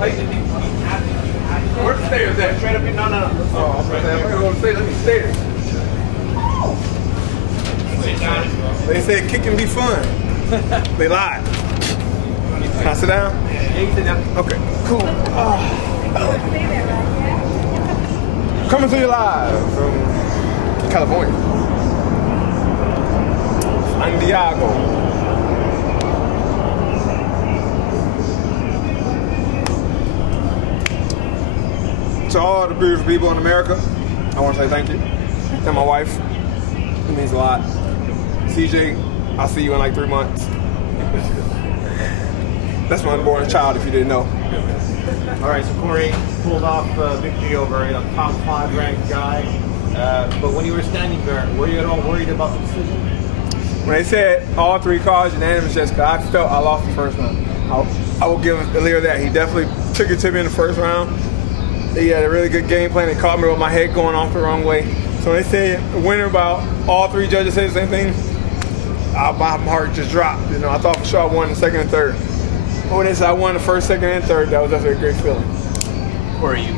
fight? Where's the stairs at? Straight up here? No. Oh, I'm going to go to stairs. Let me stairs. They said kicking be fun. They lied. Can I sit down? Yeah, you can sit down. Okay, cool. Coming to you live from California. San Diego. To all the beautiful people in America, I want to say thank you. And my wife. It means a lot. CJ, I'll see you in like 3 months. That's my unborn child, if you didn't know. All right, so Corey pulled off victory over a top 5 ranked guy. But when you were standing there, were you at all worried about the decision? When they said all 3 calls unanimous, Jessica, I felt I lost the first round. I will give Ilir that. He definitely took it to me in the first round. He had a really good game plan. They caught me with my head going off the wrong way. So when they said the winner about all 3 judges say the same thing, my heart just dropped. You know, I thought for sure I won the second and third. But when they said I won the first, second, and third, that was definitely a great feeling. Corey, you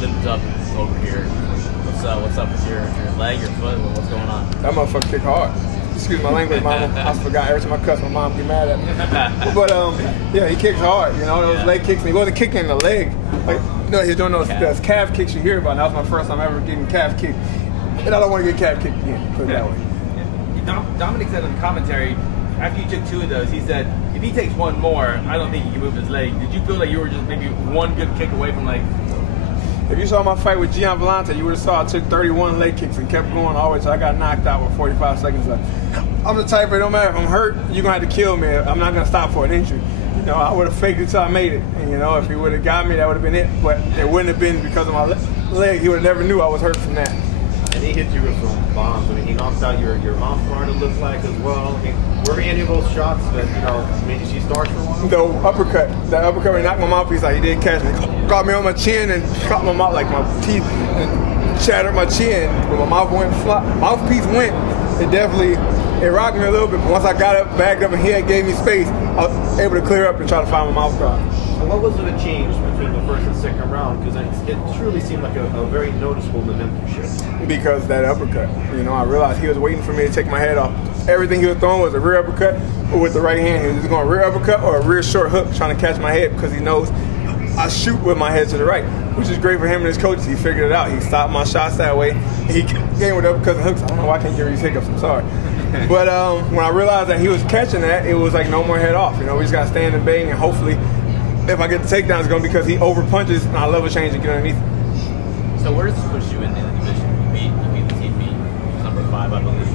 limped up over here. What's up with your leg, your foot? What's going on? That motherfucker kick hard. Excuse my language, mama. I forgot. Every time I cuss, my mom get mad at me. But yeah, he kicks hard. You know, those leg kicks. And he wasn't kicking in the leg. Like, no, he's doing those calf kicks you hear about. That was my first time ever getting calf kicked. And I don't want to get calf kicked again. Put it that way. Dominic said in the commentary, after you took 2 of those, he said, if he takes 1 more, I don't think he can move his leg. Did you feel like you were just maybe 1 good kick away from like... If you saw my fight with Gian Vellante, you would have saw I took 31 leg kicks and kept going all the way till I got knocked out with 45 seconds left. I'm the type where it don't matter if I'm hurt, you're going to have to kill me. I'm not going to stop for an injury. You know, I would have faked it till I made it. And, you know, if he would have got me, that would have been it. But it wouldn't have been because of my leg. He would have never knew I was hurt from that. And he hit you with some bombs. I mean, he knocked out your mouth guard, it looks like, as well. I mean, were any of those shots that, you know, made you see stars for a while? The uppercut. That uppercut, he knocked my mouthpiece out. He did catch me. Caught me on my chin and caught my mouth, like my teeth, and shattered my chin. But my mouthpiece went. It rocked me a little bit, but once I got up, backed up, and he gave me space, I was able to clear up and try to find my mouth guard. So what was the change between the first and second round? Because it truly seemed like a very noticeable momentum shift. Because that uppercut. You know, I realized he was waiting for me to take my head off. Everything he was throwing was a rear uppercut or with the right hand. He was just going rear uppercut or a rear short hook trying to catch my head because he knows I shoot with my head to the right, which is great for him and his coaches. He figured it out. He stopped my shots that way. He came with uppercuts and hooks. I don't know why I can't get these hiccups. I'm sorry. But when I realized that he was catching that, it was like no more head off. You know, we just got to stand and bang, and hopefully, if I get the takedown, it's going to be because he over punches and I level change and get underneath. So where does this push you in the division? You beat Latifi, number 5, I believe.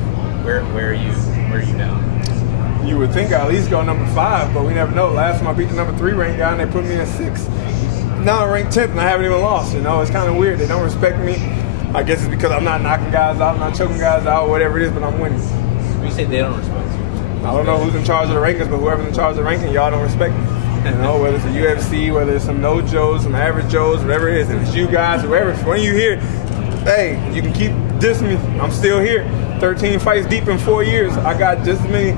Where are you now? You would think I at least go number 5, but we never know. Last time I beat the number 3 ranked guy and they put me in 6th. Now I'm ranked 10th and I haven't even lost. You know, it's kind of weird. They don't respect me. I guess it's because I'm not knocking guys out, I'm not choking guys out, whatever it is, but I'm winning. When you say they don't respect you, I don't know who's in charge of the rankings, but whoever's in charge of the ranking, y'all don't respect me. You know, whether it's the UFC, whether it's some no Joes, some average Joes, whatever it is, if it's you guys, whoever, when you hear, hey, you can keep dissing me, I'm still here. 13 fights deep in 4 years. I got just as many.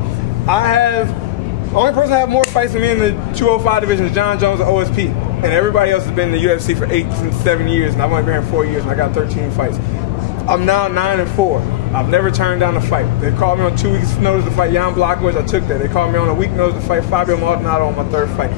The only person that have more fights than me in the 205 division is John Jones of OSP. And everybody else has been in the UFC for 8 and 7 years, and I've only been here 4 years, and I got 13 fights. I'm now 9-4. I've never turned down a fight. They called me on 2 weeks' notice to fight Jan Blachowicz. I took that. They called me on a week notice to fight Fabio Maldonado on my 3rd fight.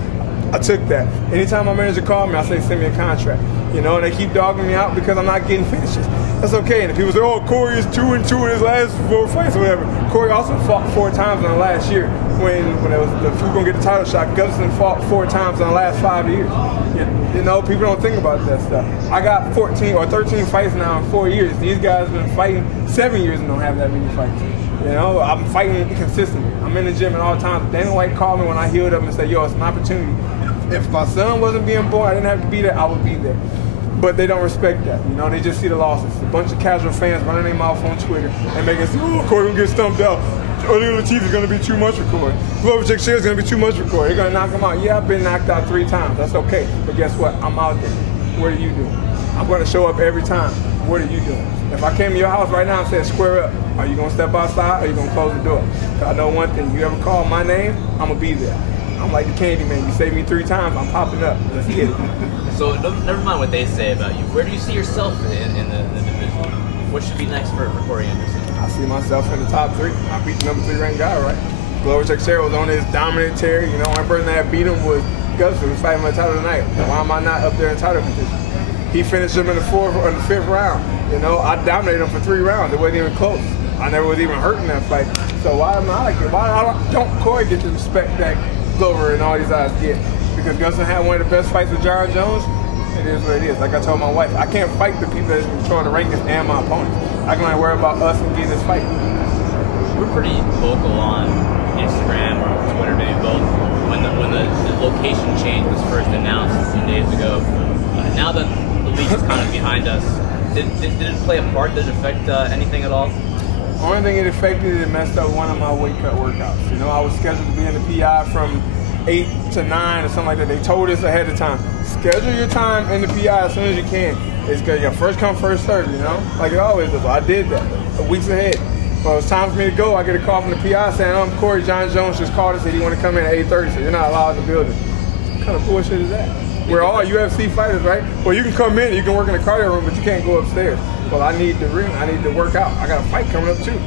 I took that. Anytime my manager called me, I say, send me a contract. You know, and they keep dogging me out because I'm not getting finishes. That's okay. And if people say, oh, Corey is 2-2 in his last 4 fights or whatever. Corey also fought 4 times in the last year when it was the who gonna get the title shot. Gustafsson fought 4 times in the last 5 years. You know, people don't think about that stuff. I got 14 or 13 fights now in 4 years. These guys have been fighting 7 years and don't have that many fights. You know, I'm fighting consistently. I'm in the gym at all times. Dana White called me when I healed up and said, yo, it's an opportunity. If my son wasn't being born, I didn't have to be there, I would be there. But they don't respect that. You know, they just see the losses. A bunch of casual fans running their mouth on Twitter and making it say, oh, Corey will get stumped out. Ilir Latifi is going to be too much for Corey. Glover Teixeira is going to be too much for Corey. They're going to knock him out. Yeah, I've been knocked out 3 times. That's okay. But guess what? I'm out there. What are you doing? I'm going to show up every time. What are you doing? If I came to your house right now and said, square up, are you going to step outside or are you going to close the door? Because I know one thing. You ever call my name, I'm going to be there. I'm like the candy man. You save me 3 times, I'm popping up. Let's get it. So never mind what they say about you. Where do you see yourself in the division? What should be next for Corey Anderson? I see myself in the top 3. I beat the number 3 ranked guy, right? Glover Teixeira was on his dominant tear. You know, one person that beat him was Gus, who was fighting my title tonight. Why am I not up there in title competition? He finished him in the 4th or the 5th round. You know, I dominated him for 3 rounds. It wasn't even close. I never was even hurt in that fight. So why am I like it? Why don't Corey get the respect that Glover and all these guys get? Because Gustin had one of the best fights with John Jones. It is what it is. Like I told my wife, I can't fight the people that's controlling the rankings and my opponents. I can only worry about us and getting this fight. We're pretty vocal on Instagram or Twitter, maybe both, when the location change was first announced a few days ago. Now that the league is kind of behind us, did it play a part? Did it affect anything at all? The only thing it affected, it messed up one of my weight cut workouts. You know, I was scheduled to be in the PI from 8 to 9 or something like that. They told us ahead of time, schedule your time in the PI as soon as you can. It's good. Your first come, first serve, you know, like it always was. I did that weeks ahead. Well, it's time for me to go. I get a call from the PI saying, I'm Corey. John Jones just called and said he want to come in at 8:30, so you're not allowed in the building. What kind of bullshit is that? We're all UFC fighters, right? Well, you can come in, you can work in the cardio room, but you can't go upstairs. Well, I need the ring. I need to work out. I got a fight coming up too.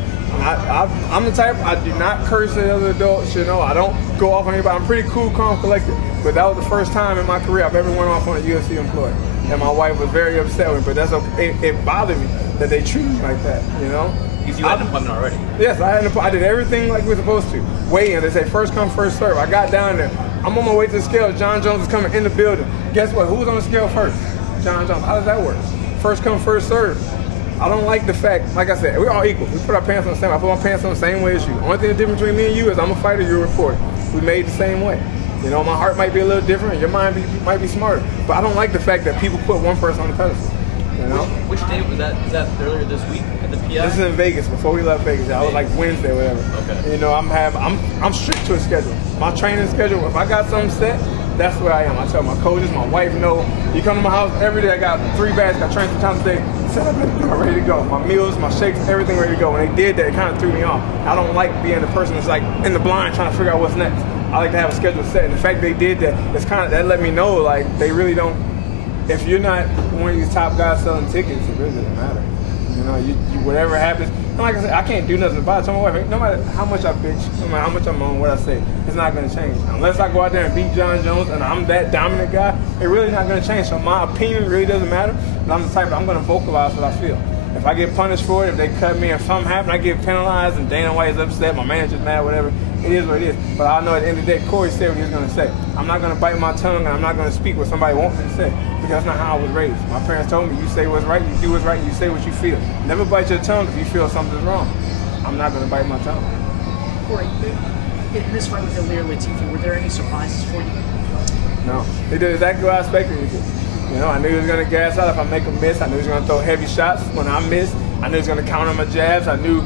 I'm the type, I do not curse at other adults, you know. I don't go off on anybody. I'm pretty cool, calm, collected. But that was the first time in my career I've ever went off on a UFC employee. And my wife was very upset with me, but that's okay. It bothered me that they treat me like that, you know. Because you had an appointment already. Yes, I did everything like we were supposed to. Weigh in, they say first come, first serve. I got down there. I'm on my way to the scale. John Jones is coming in the building. Guess what? Who's on the scale first? John Jones. How does that work? First come, first serve. I don't like the fact, like I said, we're all equal. We put our pants on the same way. I put my pants on the same way as you. Only thing the difference between me and you is I'm a fighter, you're a reporter. We made the same way. You know, my heart might be a little different, your mind might be smarter. But I don't like the fact that people put one person on the pedestal. You know? Which day was that? Was that earlier this week at the PI? This is in Vegas, before we left Vegas. I was like Wednesday or whatever. Okay. You know, I'm strict to a schedule. My training schedule, if I got something set, that's where I am. I tell my coaches, my wife, know, you come to my house every day, I got 3 bags, I train 3 times a day, set up everything, I'm ready to go. My meals, my shakes, everything ready to go. When they did that, it kind of threw me off. I don't like being the person that's like in the blind trying to figure out what's next. I like to have a schedule set. And the fact they did that, that let me know, like, they really don't, if you're not one of these top guys selling tickets, it really doesn't matter. You know, you whatever happens. And like I said, I can't do nothing about it. Tell my wife, no matter how much I bitch, no matter how much I'm on, what I say, it's not going to change. Unless I go out there and beat John Jones and I'm that dominant guy, it really not going to change. So my opinion really doesn't matter. And I'm the type I'm going to vocalize what I feel. If I get punished for it, if they cut me, if something happens, I get penalized and Dana White is upset, my manager's mad, whatever, it is what it is. But I know at the end of the day, Corey said what he was going to say. I'm not going to bite my tongue and I'm not going to speak what somebody wants me to say. Because that's not how I was raised. My parents told me, you say what's right, you do what's right, and you say what you feel. Never bite your tongue if you feel something's wrong. I'm not going to bite my tongue. Corey, in this fight with Ilir Latifi, were there any surprises for you? No. He did exactly what I expected him to do. You know, I knew he was going to gas out if I make a miss. I knew he was going to throw heavy shots when I missed. I knew he was going to counter my jabs. I knew.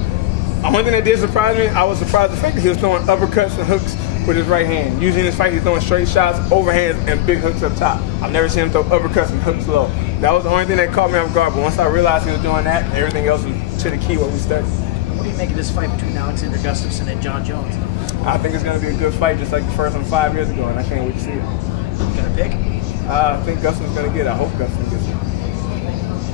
The only thing that did surprise me, I was surprised the fact that he was throwing uppercuts and hooks with his right hand. Usually in this fight, he's throwing straight shots, overhands, and big hooks up top. I've never seen him throw uppercuts and hooks low. That was the only thing that caught me off guard. But once I realized he was doing that, everything else was to the key what we studied. What do you make of this fight between Alexander Gustafsson and John Jones? I think it's going to be a good fight, just like the first one 5 years ago, and I can't wait to see it. Gonna pick? I think Gustafsson's going to get it. I hope Gustafsson gets it.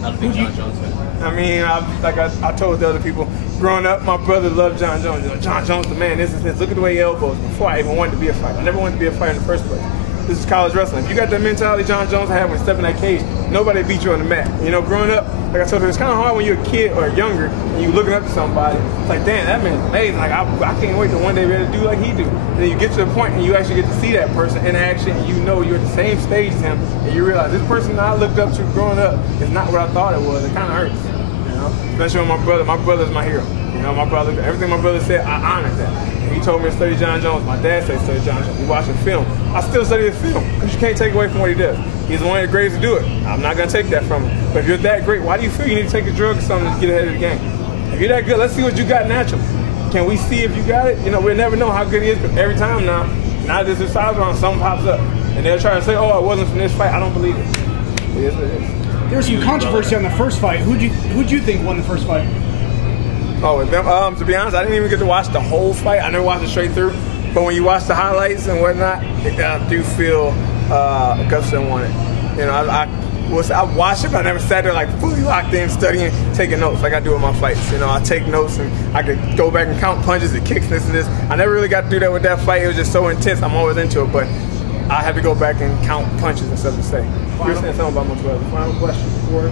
Not a big John Jones fan. I mean, I told the other people, growing up, my brother loved John Jones. You know, John Jones, the man, this is this. Look at the way he elbows before I even wanted to be a fighter. I never wanted to be a fighter in the first place. This is college wrestling. If you got that mentality John Jones had when stepping in that cage, nobody beat you on the mat. You know, growing up, like I told you, it's kind of hard when you're a kid or younger and you're looking up to somebody. It's like, damn, that man's amazing. Like, I can't wait to one day be able to do like he do. And then you get to the point and you actually get to see that person in action and you know you're at the same stage as him and you realize this person I looked up to growing up is not what I thought it was. It kind of hurts, you know? Especially with my brother. My brother's my hero. You know, my brother, everything my brother said, I honored that. And he told me to study John Jones. My dad said study John Jones. We watching film. I still study his film because you can't take away from what he does. He's one of the greatest to do it. I'm not going to take that from him. But if you're that great, why do you feel you need to take a drug or something to get ahead of the game? If you're that good, let's see what you got naturally. Can we see if you got it? You know, we'll never know how good he is because every time now this is size round, something pops up. And they'll try to say, oh, it wasn't from this fight. I don't believe it. It is what it is. There was some controversy on the first fight. Who'd you think won the first fight? Oh, to be honest, I didn't even get to watch the whole fight. I never watched it straight through. But when you watch the highlights and whatnot, I do feel Gustafsson won it. You know, I watched it, but I never sat there like fully locked in, studying, taking notes like I do in my fights. You know, I take notes and I could go back and count punches and kicks, this and this. I never really got to do that with that fight. It was just so intense. I'm always into it, but I have to go back and count punches and stuff to say. You're saying something about my brother. Final question before?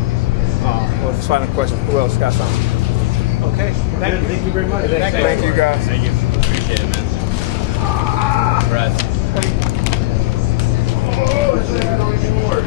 Well, final question. Who else got something? Okay. Thank you very much. Thank you, guys. Thank you. Appreciate it, man. Congrats. Oh, this is going to be more.